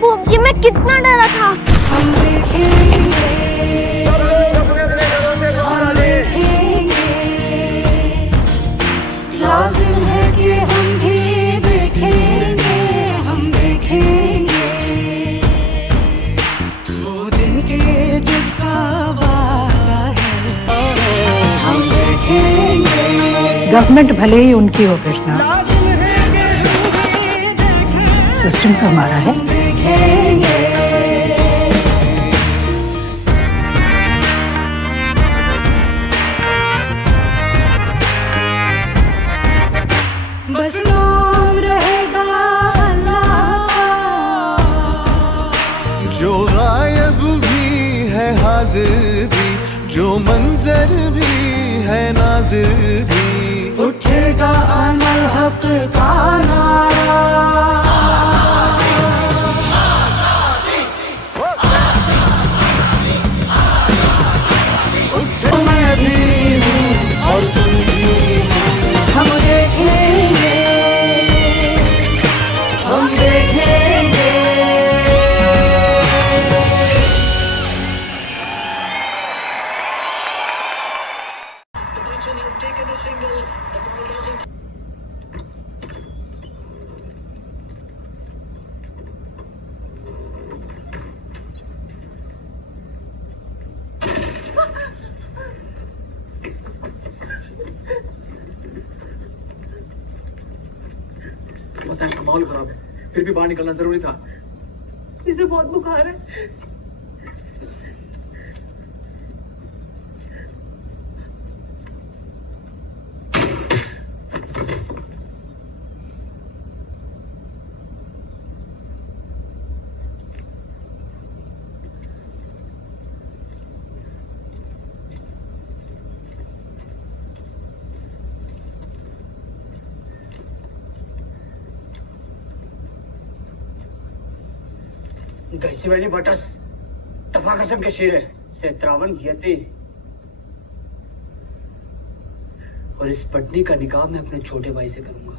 भोपजी मैं कितना डरा था। हम देखेंगे, हम देखेंगे, लाजिम है कि हम भी देखेंगे, हम देखेंगे वो दिन के जिसका वादा है, हम देखेंगे। गवर्नमेंट भले ही उनकी हो कृष्णा, सिस्टम तो हमारा है। बस नाम रहेगा अल्लाह, जो गायब भी है हाजिर भी, जो मंजर भी है नाजिर भी, उठेगा अमल हक का नारा। मैं भी हूँ और तुम भी हो, हम देखेंगे, हम देखेंगे। पता है माहौल खराब है, फिर भी बाहर निकलना जरूरी था। इसे बहुत बुखार है। गैसीवाली बटस तफा कसम के शीर है से त्रावन यती, और इस पत्नी का निकाह मैं अपने छोटे भाई से करूंगा।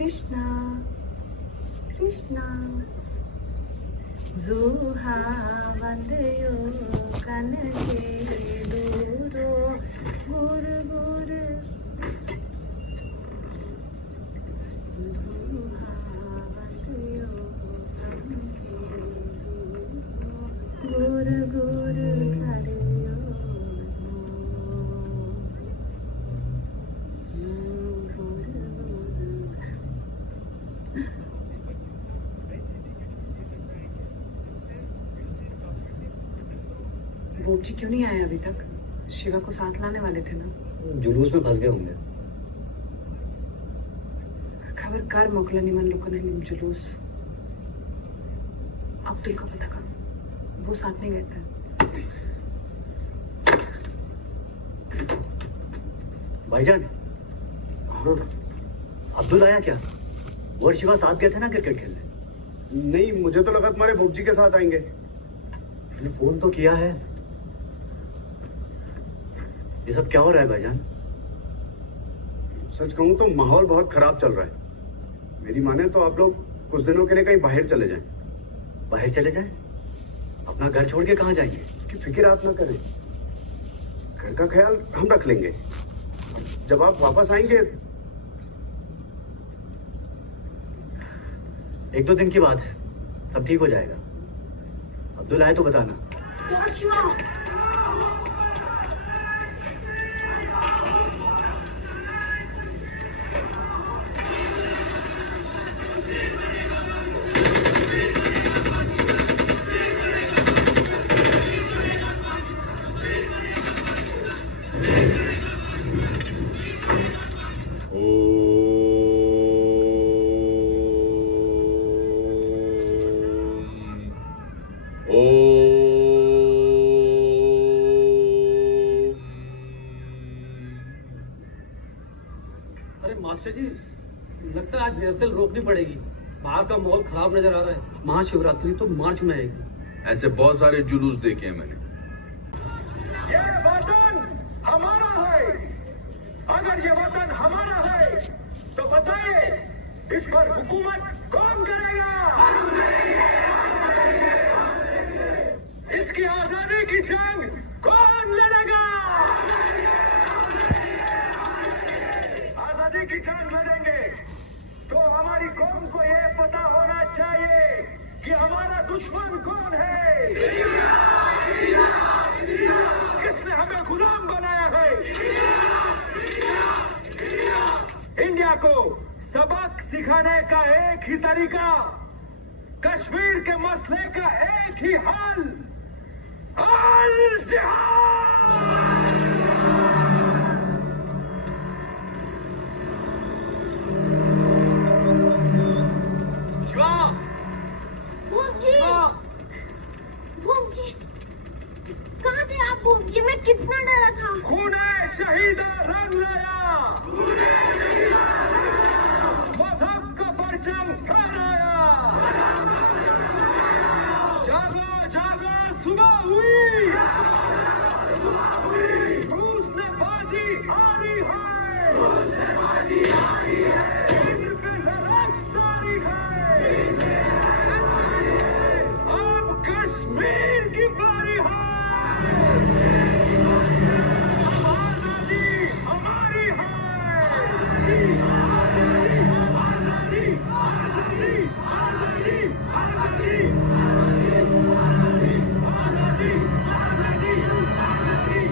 कृष्णा कृष्णा जुहा वंदयो कनके दूरो गुर गुर जुहा वंदयो कनके दूरो गुर गुर करियो भोपजी क्यों नहीं आए अभी तक? शिवा को साथ लाने वाले थे ना। जुलूस में फंस गए होंगे। खबर कर मोकला निमन लोगों ने निम जुलूस। अब्दुल का पता करो, वो साथ नहीं गए थे। भाईजान, हाँ, अब्दुल आया क्या? वो और शिवा साथ गए थे ना क्रिकेट खेलने? नहीं, मुझे तो लगा तुम्हारे भोपजी के साथ आएंगे। मैंने फोन तो किया है। ये सब क्या हो रहा है भाईजान? सच कहूं तो माहौल बहुत खराब चल रहा है। मेरी माने तो आप लोग कुछ दिनों के लिए कहीं बाहर चले जाएं। बाहर चले जाएं? अपना घर छोड़ के कहाँ जाएंगे? कि फिक्र आप ना करें, घर का ख्याल हम रख लेंगे। जब आप वापस आएंगे, एक दो दिन की बात है, सब ठीक हो जाएगा। अब्दुल आए तो बताना। लॉर्ड शिवा। अरे मास्टर जी, लगता है आज रिहर्सल रोकनी पड़ेगी। बाहर का माहौल खराब नजर आ रहा है। महाशिवरात्रि तो मार्च में आएगी। ऐसे बहुत सारे जुलूस देखे हैं मैंने। ये वतन हमारा है। अगर ये वतन हमारा है तो बताइए इस पर हुकूमत कौन करेगा? इसकी आजादी की जंग कौन लड़ेगा? आजादी की जंग लड़ेंगे तो हमारी कौम को ये पता होना चाहिए कि हमारा दुश्मन कौन है। किसने हमें गुलाम बनाया है? इंडिया को सबक सिखाने का एक ही तरीका, कश्मीर के मसले का एक ही हल, अल जिहाद। शिवा। बूम जी। बूम जी, कहाँ थे आप? बूम जी, मैं कितना डरा था। खूने शहीदा रंग लाया, मजहब का परचम फहराया। जागो जागो, सुबह हुई। रूस ने बाजी हारी है। केंद्र पे लड़ाई जारी है। अब कश्मीर की बारी है। अब आजादी हमारी है। आजादी आजादी आजादी आजादी आजादी आजादी आजादी आजादी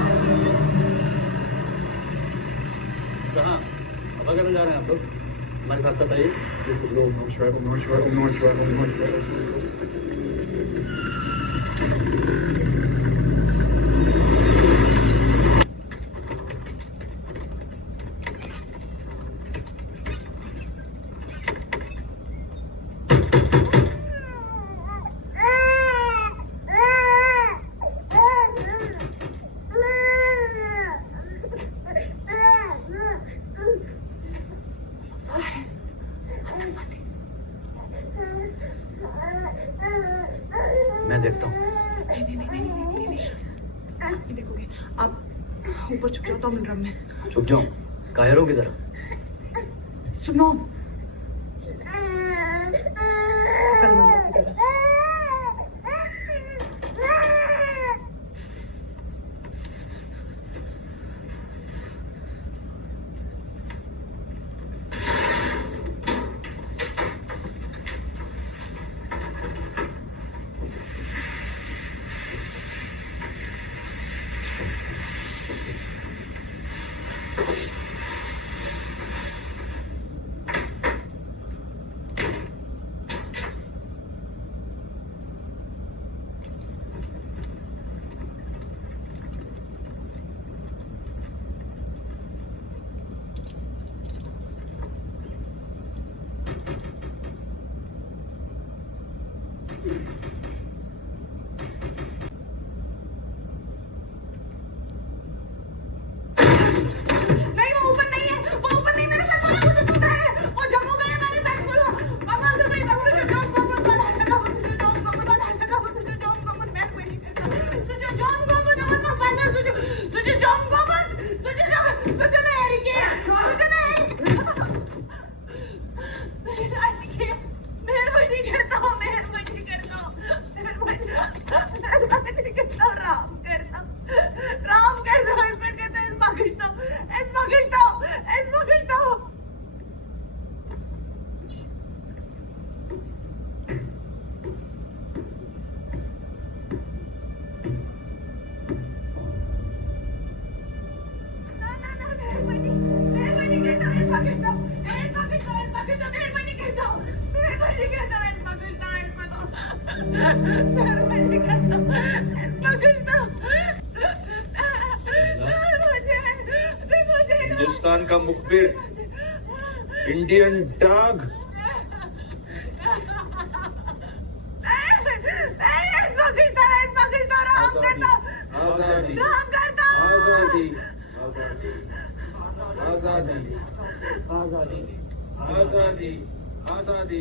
आजादी। कहाँ? अगर जा रहे हैं आप लोग? हमारे साथ साथ आइए। मैं देखता हूँ। नहीं देखोगे आप। ऊपर छुप जाओ 2 मिनट में। छुप जाऊँ? काहे रहोगे जरा? सुनो, कल मंदिर की तरफ। नहीं, वो ऊपर नहीं है। वो ऊपर नहीं, मेरे साथ बोला, मुझे टूटा है। वो जम्मू गया, मैंने सच बोला। भगवान से कोई मत सुनो, जॉन गोमत वाला लगा, मुझे जॉन गोमत वाला लगा, मुझे जॉन गोमत, मैं कोई नहीं करता। सुनो जॉन गोमत, अमन में पार्लर, सुनो जॉन गोमत, सुनो ना एरिक, सुनो ना एरिक। मेहरबानी करता हूँ, मेहरबानी करता हूँ, हिंदुस्तान का मुखबिर, इंडियन डॉग। आजादी, आजादी, आजादी, आजादी, आजादी, आजादी।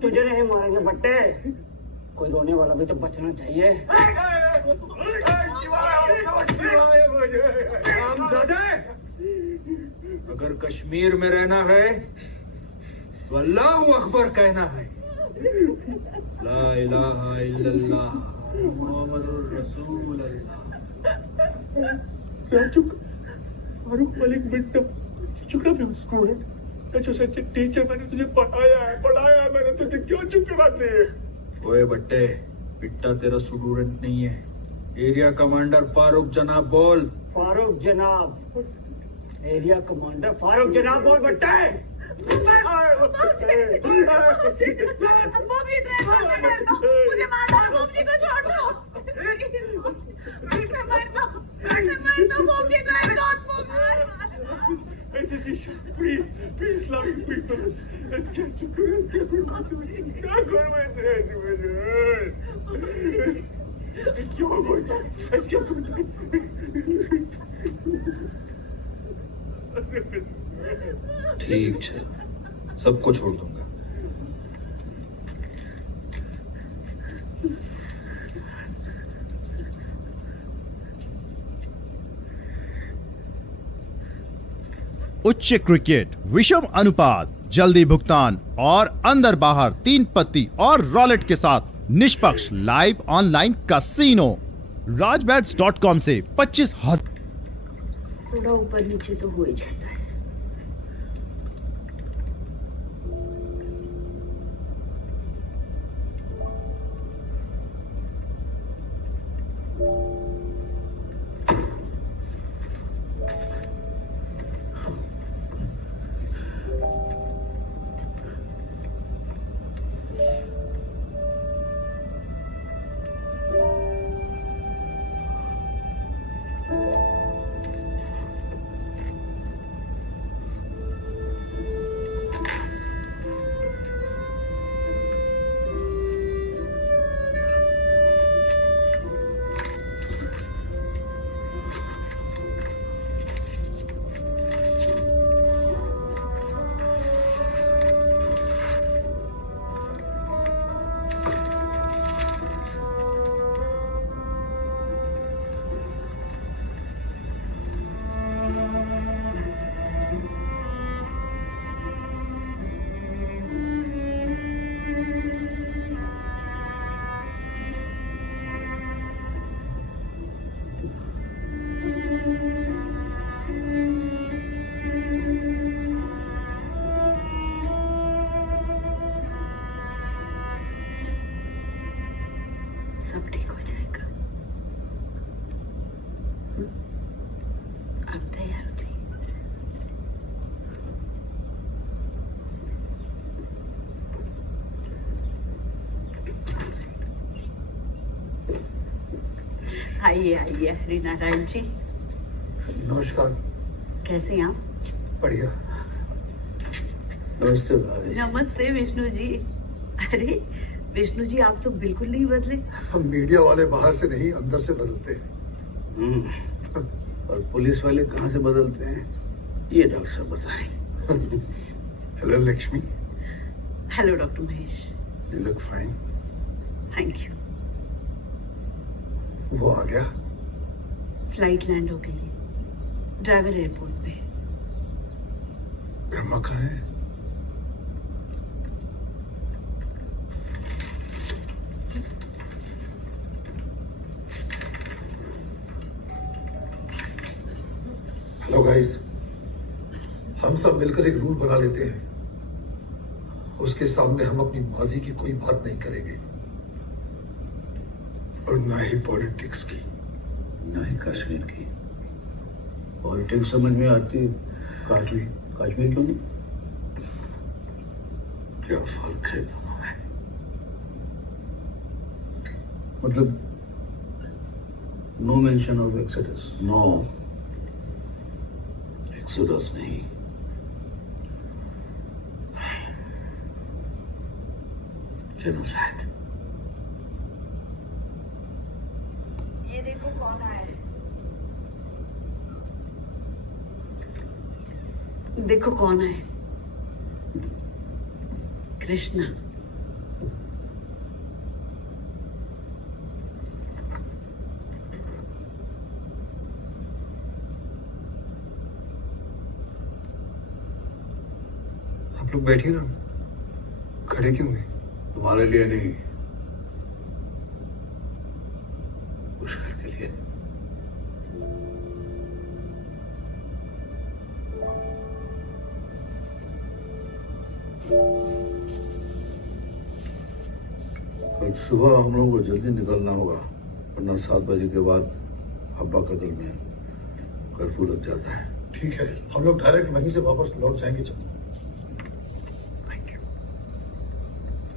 तुझे नहीं मारेंगे बट्टे, कोई रोने वाला भी तो बचना चाहिए। अगर कश्मीर में रहना है तो अल्लाह अकबर कहना है। ला इलाहा इल्लल्लाह मुहम्मदुर रसूलुल्लाह। फारूक मलिक बेटा, चुप ना बे स्टूडेंट। जो सच्चे टीचर, मैंने तुझे पढ़ाया है मैंने तुझे क्यों चुप करना चाहिए? ओए बट्टे, बिट्टा तेरा स्टूडेंट नहीं है, एरिया कमांडर फारूक जनाब बोल। फारूक जनाब, एरिया कमांडर फारूक जनाब बोल बट्टे। मुझे मार दो, मम्मी को छोड़ दो, मार दो, mummy drive dot Please, love me, please. क्या करूँ मैं तेरे? क्यों बोलता? क्या करूँ? ठीक है, सबको छोड़ दूंगा। उच्च क्रिकेट, विषम अनुपात, जल्दी भुगतान और अंदर बाहर 3 पत्ती और रॉलेट के साथ निष्पक्ष लाइव ऑनलाइन कैसीनो। rajbets.com से 25,000। थोड़ा ऊपर नीचे तो हो ही जाता है। सब ठीक हो जाएगा। आप तैयार हो जाइए। आइए आइए हरिनारायण जी। नमस्कार। कैसे हैं आप? बढ़िया। नमस्ते भाभी। नमस्ते विष्णु जी। अरे विष्णु जी, आप तो बिल्कुल नहीं बदले। हम मीडिया वाले बाहर से नहीं अंदर से बदलते हैं। और पुलिस वाले कहाँ से बदलते हैं ये डॉक्टर साहब बताएं। Hello Lakshmi. Hello doctor Mahesh. You look fine. Thank you. वो आ गया? फ्लाइट लैंड हो गई है, ड्राइवर एयरपोर्ट पे है। ब्रह्मा कहाँ है? हेलो गाइस, हम सब मिलकर एक रूल बना लेते हैं। उसके सामने हम अपनी माजी की कोई बात नहीं करेंगे और ना ही पॉलिटिक्स की, ना ही कश्मीर की। पॉलिटिक्स समझ में आती, कश्मीर कश्मीर क्यों नहीं? क्या फर्क है दोनों में? मतलब no mention of exodus. No exodus नहीं, जेनोसाइड। ये देखो कौन आया है। देखो कौन है, कृष्णा। आप लोग बैठिए ना, खड़े क्यों हैं? तुम्हारे लिए नहीं, पुष्कर के लिए। कल सुबह हम लोगों को जल्दी निकलना होगा, वरना 7 बजे के बाद अब्बा कदल में कर्फ्यू लग जाता है। ठीक है, हम लोग डायरेक्ट वहीं से वापस लौट जाएंगे। चलो।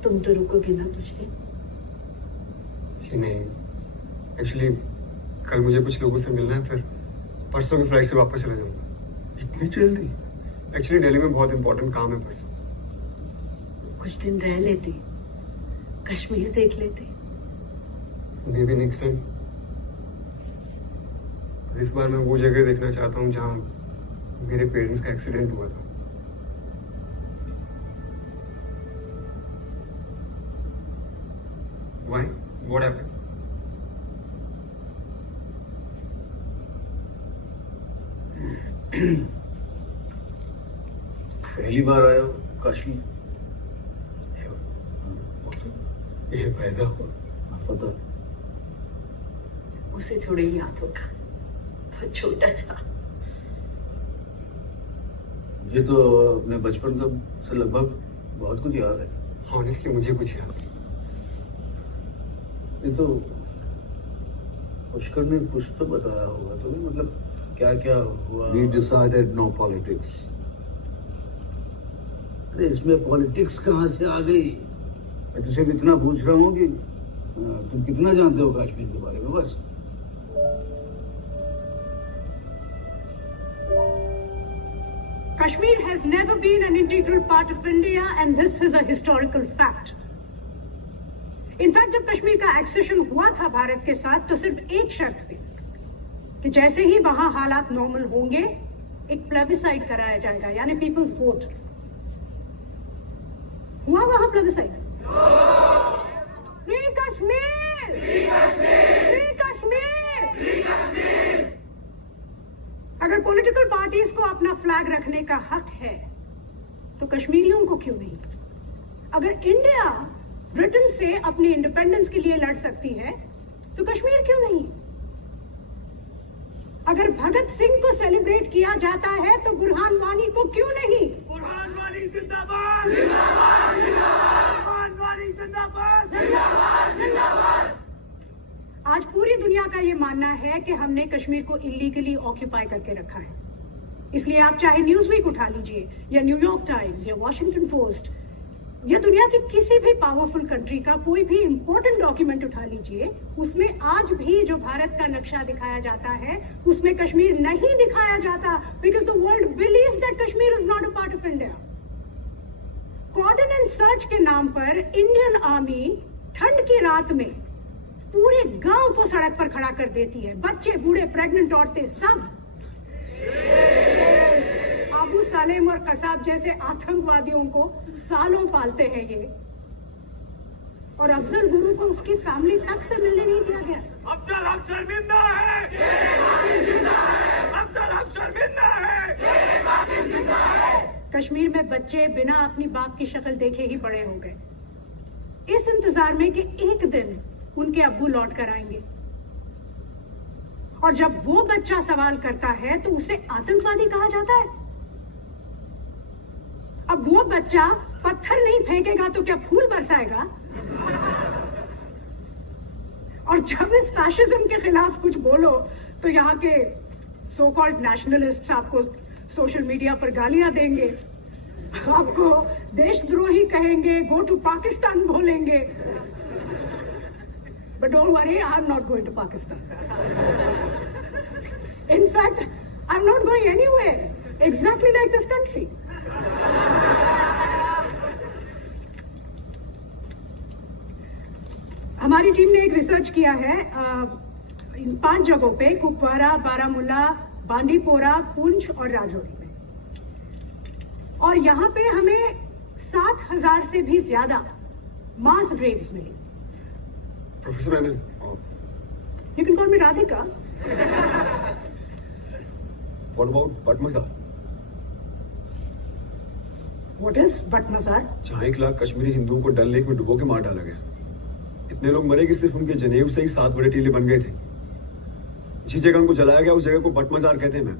तुम तो रुकोगे ना कुछ दिन? जी नहीं, एक्चुअली कल मुझे कुछ लोगों से मिलना है, फिर परसों की फ्लाइट से वापस चला जाऊंगा। इतनी जल्दी? एक्चुअली दिल्ली में बहुत इंपॉर्टेंट काम है परसों। कुछ दिन रह लेते, कश्मीर देख लेते। May be next time. इस बार मैं वो जगह देखना चाहता हूँ जहाँ मेरे पेरेंट्स का एक्सीडेंट हुआ था। Why? What happened? पहली बार आया हो कश्मीर? ये पैदा हुआ पता? उसे थोड़ा ही याद होगा, बहुत छोटा था। मुझे तो अपने बचपन का से लगभग बहुत कुछ याद है। ऑनेस्टली मुझे कुछ याद नहीं। ये तो पुष्कर ने कुछ तो बताया होगा तुम्हें, मतलब क्या क्या हुआ? We decided no politics. अरे इसमें पॉलिटिक्स कहाँ से आ गई? मैं तुझे इतना पूछ रहा हूँ कि तुम कितना जानते हो कश्मीर के बारे में, बस। Kashmir has never been an integral part of India, and this is a historical fact. In fact जब कश्मीर का एक्सेशन हुआ था भारत के साथ, तो सिर्फ एक शर्त थी कि जैसे ही वहां हालात नॉर्मल होंगे, एक प्लेबिसाइड कराया जाएगा, यानी पीपल्स वोट। हुआ वहां plebiscite? Free Kashmir, free Kashmir, free Kashmir, free Kashmir. अगर पॉलिटिकल पार्टीज को अपना फ्लैग रखने का हक है, तो कश्मीरियों को क्यों नहीं? अगर इंडिया ब्रिटेन से अपनी इंडिपेंडेंस के लिए लड़ सकती है, तो कश्मीर क्यों नहीं? अगर भगत सिंह को सेलिब्रेट किया जाता है, तो बुरहान वानी को क्यों नहीं? बुरहान वानी जिंदाबाद, जिंदाबाद, जिंदाबाद, बुरहान वानी जिंदाबाद, जिंदाबाद, जिंदाबाद। आज पूरी दुनिया का ये मानना है कि हमने कश्मीर को इलीगली ऑक्यूपाई करके रखा है। इसलिए आप चाहे न्यूज़वीक उठा लीजिए, या न्यूयॉर्क टाइम्स, या वॉशिंगटन पोस्ट, या दुनिया की किसी भी पावरफुल कंट्री का कोई भी इंपॉर्टेंट डॉक्यूमेंट उठा लीजिए, उसमें आज भी जो भारत का नक्शा दिखाया जाता है, उसमें कश्मीर नहीं दिखाया जाता, because the world believes that Kashmir is not a part of India. Cordon and search के नाम पर इंडियन आर्मी ठंड की रात में पूरे गांव को सड़क पर खड़ा कर देती है, बच्चे, बूढ़े, प्रेग्नेंट औरतें सब। अबू सालेम और कसाब जैसे आतंकवादियों को सालों पालते हैं ये, और अफजल गुरु को उसकी फैमिली तक से मिलने नहीं दिया गया। अफजल हम शर्मिंदा है, अफजल हम शर्मिंदा है। कश्मीर में बच्चे बिना अपनी बाप की शक्ल देखे ही बड़े हो गए, इस इंतजार में कि एक दिन उनके अब्बू लौट कर आएंगे। और जब वो बच्चा सवाल करता है तो उसे आतंकवादी कहा जाता है। अब वो बच्चा पत्थर नहीं फेंकेगा तो क्या फूल बरसाएगा? और जब इस फैशिज्म के खिलाफ कुछ बोलो तो यहाँ के सो कॉल्ड नेशनलिस्ट्स आपको सोशल मीडिया पर गालियां देंगे, आपको देशद्रोही कहेंगे, गो टू पाकिस्तान बोलेंगे। But don't worry, I am not going to Pakistan. In fact I am not going anywhere exactly like this country. हमारी टीम ने एक रिसर्च किया है इन 5 जगहों पे, कुपवारा, बारामूला, बांडीपोरा, पुंछ और राजौरी में, और यहाँ पे हमें 7,000 से भी ज्यादा मास ग्रेव्स मिली। Professor Menon, you can call me Radhika. What about बटमजार? व्हाट इज बटमजार? जहाँ 1 लाख कश्मीरी हिंदुओं को डल लेक में डुबो के मार डाला गया। इतने लोग मरे कि सिर्फ उनके जनेऊ से ही 7 बड़े टीले बन गए थे। जिस जगह उनको जलाया गया उस जगह को बटमजार कहते हैं ma'am.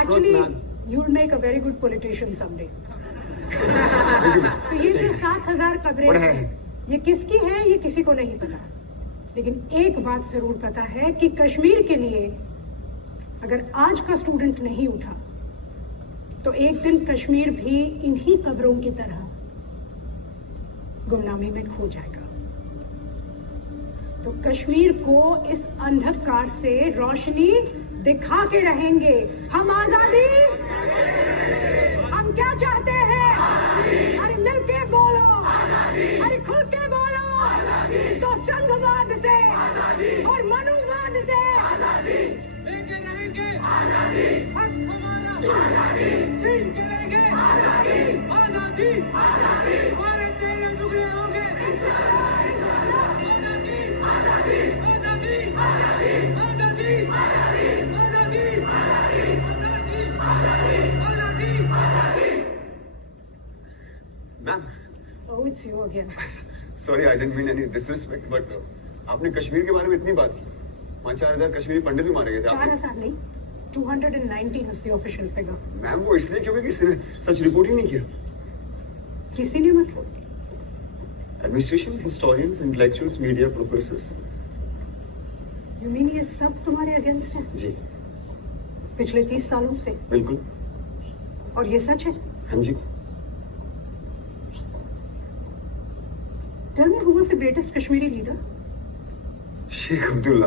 Actually, you'll make a very good politician someday. तो ये जो 7,000 कब्रें हैं, ये किसकी है ये किसी को नहीं पता, लेकिन एक बात जरूर पता है कि कश्मीर के लिए अगर आज का स्टूडेंट नहीं उठा तो एक दिन कश्मीर भी इन्हीं कब्रों की तरह गुमनामी में खो जाएगा। तो कश्मीर को इस अंधकार से रोशनी दिखा के रहेंगे। हम आजादी, हम क्या चाहते हैं? अरे मिल के बोलो, अरे खुल के बोलो, तो संघवाद से और मनुवाद से लेके रहेंगे हक हमारा, छीन के रहेंगे आजादी, हमारे तेरे टुकड़े होंगे। Ma'am, Oh, it's you again. Sorry, I didn't mean any disrespect, but आपने कश्मीर के बारे में इतनी बात की, वहाँ 4,000 कश्मीरी पंडित भी मारे गए थे। 4,000 नहीं, 219 is the official figure. Ma'am वो इसलिए क्योंकि किसी ने सच रिपोर्ट ही नहीं किया। किसी ने मतलब? Administration, historians, intellectuals, media, professors. You mean ये सब तुम्हारे अगेंस्ट है? जी पिछले 30 सालों से? बिल्कुल। और ये सच है? हाँ जी। Tell me who was the greatest Kashmiri leader? Sheikh Abdullah.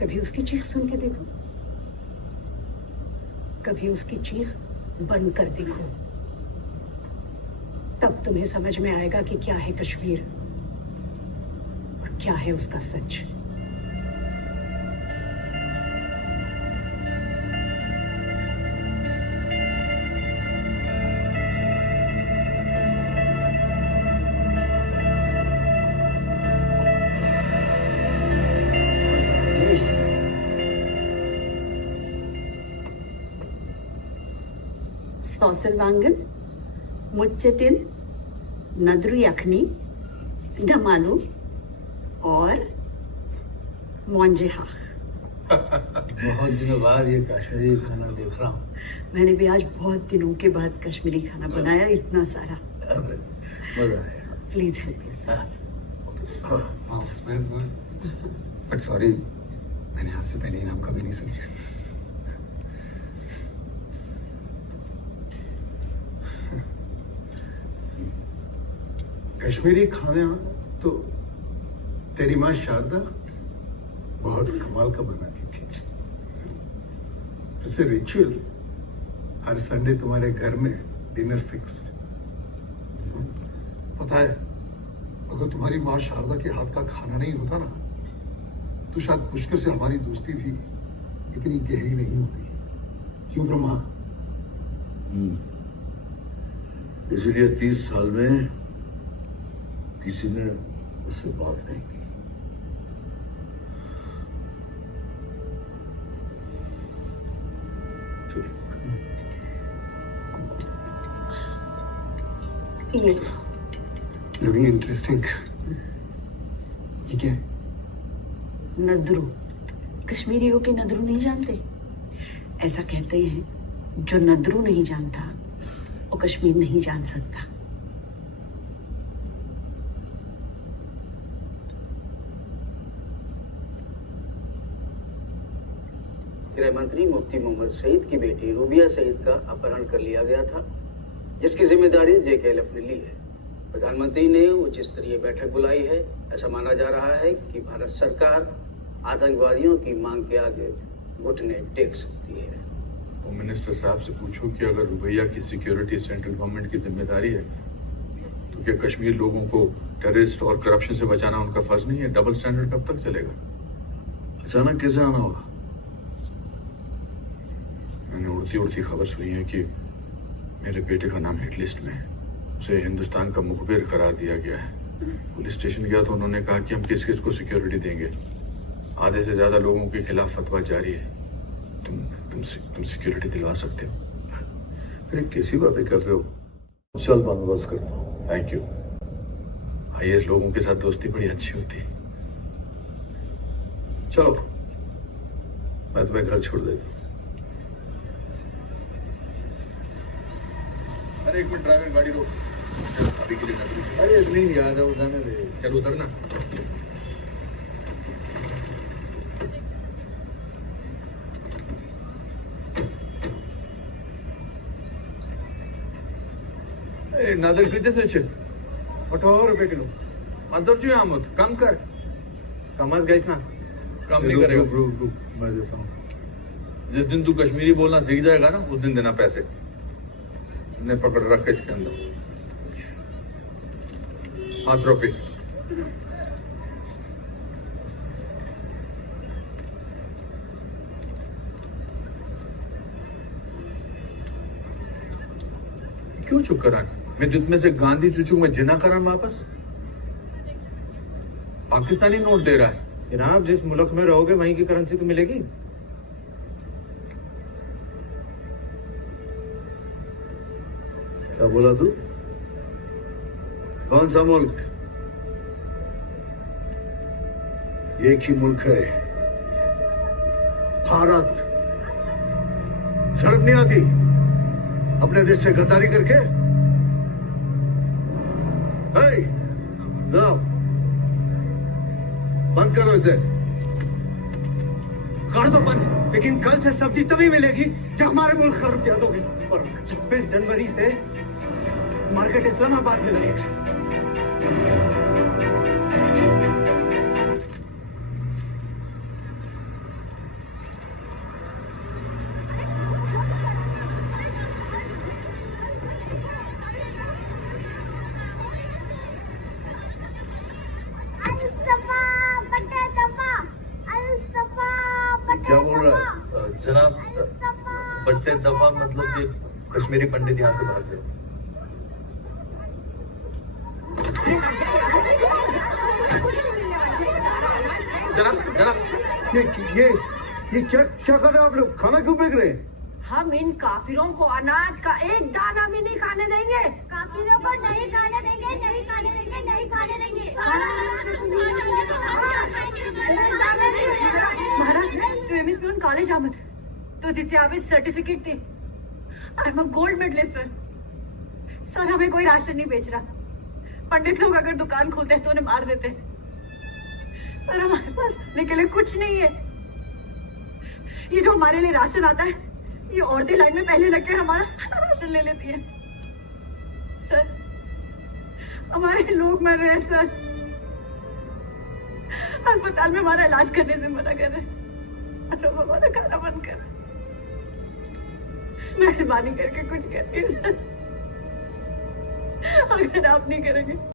कभी उसकी चीख सुन के देखो, कभी उसकी चीख बंद कर देखो, तब तुम्हें समझ में आएगा कि क्या है कश्मीर और क्या है उसका सच। Salzerwangen, मुच्चतिन, नदरू यखनी, धमालू और मोंजेहा। बहुत दिनों बाद ये कश्मीरी खाना देख रहा हूँ। मैंने भी आज बहुत दिनों के बाद कश्मीरी खाना बनाया, इतना सारा। मजा आया। Please help yourself. हाँ, स्मेल्स गुड। बट सॉरी, मैंने आज से पहले ये नाम कभी नहीं सुना। कश्मीरी खाना तो तेरी माँ शारदा बहुत कमाल का बनाती थी। जैसे रिचुअल, हर संडे तुम्हारे घर में डिनर फिक्स। पता है, अगर तुम्हारी माँ शारदा के हाथ का खाना नहीं होता ना, तो शायद पुष्कर से हमारी दोस्ती भी इतनी गहरी नहीं होती। क्यों ब्रह्मा? इसलिए 30 साल में किसी ने उससे बात नहीं की। ये लुकिंग इंटरेस्टिंग। ये क्या है? नदरू। कश्मीरियों के नदरू नहीं जानते? ऐसा कहते हैं, जो नदरू नहीं जानता वो कश्मीर नहीं जान सकता। गृह मंत्री मुफ्ती मोहम्मद सईद की बेटी रूबिया सईद का अपहरण कर लिया गया था, जिसकी जिम्मेदारी JKLF ने ली है। प्रधानमंत्री ने उच्च स्तरीय बैठक बुलाई है। ऐसा माना जा रहा है कि भारत सरकार आतंकवादियों की मांग के आगे घुटने टेक सकती है। होम मिनिस्टर साहब से पूछो कि अगर रुबैया की सिक्योरिटी सेंट्रल गवर्नमेंट की जिम्मेदारी है, तो क्या कश्मीर लोगों को टेररिस्ट और करप्शन से बचाना उनका फर्ज नहीं है? डबल स्टैंडर्ड कब तक चलेगा? अचानक कैसे आना होगा? मैंने उड़ती उड़ती खबर सुनी है कि मेरे बेटे का नाम हिट लिस्ट में है। उसे हिंदुस्तान का मुखबिर करार दिया गया है। पुलिस स्टेशन गया तो उन्होंने कहा कि हम किस किस को सिक्योरिटी देंगे। आधे से ज्यादा लोगों के खिलाफ फतवा जारी है। तुम सिक्योरिटी दिलवा सकते हो? अरे कैसी बातें कर रहे हो? चल बंदोबस्त करता हूँ। Thank you. IAS लोगों के साथ दोस्ती बड़ी अच्छी होती है। चलो, मैं तुम्हें घर छोड़ देता हूँ। अरे एक मिनट, ड्राइवर गाड़ी रोक। अभी के लिए अरे नहीं यार, उठाने दे। चल उतरना। नादर कितने से 18 रुपए किलो। अंदर जो आमद कम कर। कमस गई ना, कम नहीं करेगा। रुक, मैं देता हूँ। जिस दिन तू कश्मीरी बोलना सीख जाएगा ना, उस दिन देना पैसे। ने पकड़ रख इसके अंदर। हाथ रोके। क्यों चुप करा? मैं दुत में से गांधी चूचू में जिना करा वापस। पाकिस्तानी नोट दे रहा है। जनाब, जिस मुल्क में रहोगे वहीं की करेंसी तो मिलेगी। क्या बोला तू? कौन सा मुल्क? एक ही मुल्क है, भारत। शर्म नहीं आती अपने देश से गद्दारी करके? जनाब, बंद करो इसे। कर दो बंद, लेकिन कल से सब्जी तभी मिलेगी जब हमारे मुल्क का रुपया दोगे। और 26 जनवरी से मार्केट इस्लामाबाद में लगेगा। क्या बोल रहा है? जनाब, बट्टे दफा मतलब कि कश्मीरी पंडित यहाँ से भाग गए। जनाब, ये क्या कर रहे हो आप लोग? खाना क्यों फेंक रहे हैं? हम इन काफिरों को अनाज का एक दाना भी नहीं खाने देंगे। काफिरों को नहीं खाने देंगे, नहीं खाने देंगे, नहीं खाने देंगे। महाराज, तू एमएस में कॉलेज आमद तो तिचे आवे सर्टिफिकेट दे। I am a gold medalist sir. Sir, हमें कोई राशन नहीं बेच रहा। पंडित लोग अगर दुकान खोलते हैं तो उन्हें मार देते। सर, हमारे पास खाने के लिए कुछ नहीं है। ये जो हमारे लिए राशन आता है, ये औरतें लाइन में पहले लगकर हमारा सारा राशन ले लेती है। सर, हमारे लोग मर रहे हैं सर। अस्पताल में हमारा इलाज करने से मना कर रहे हैं और अब हमारा खाना बंद कर रहे हैं। मेहरबानी करके कुछ करिए सर, अगर आप नहीं करेंगे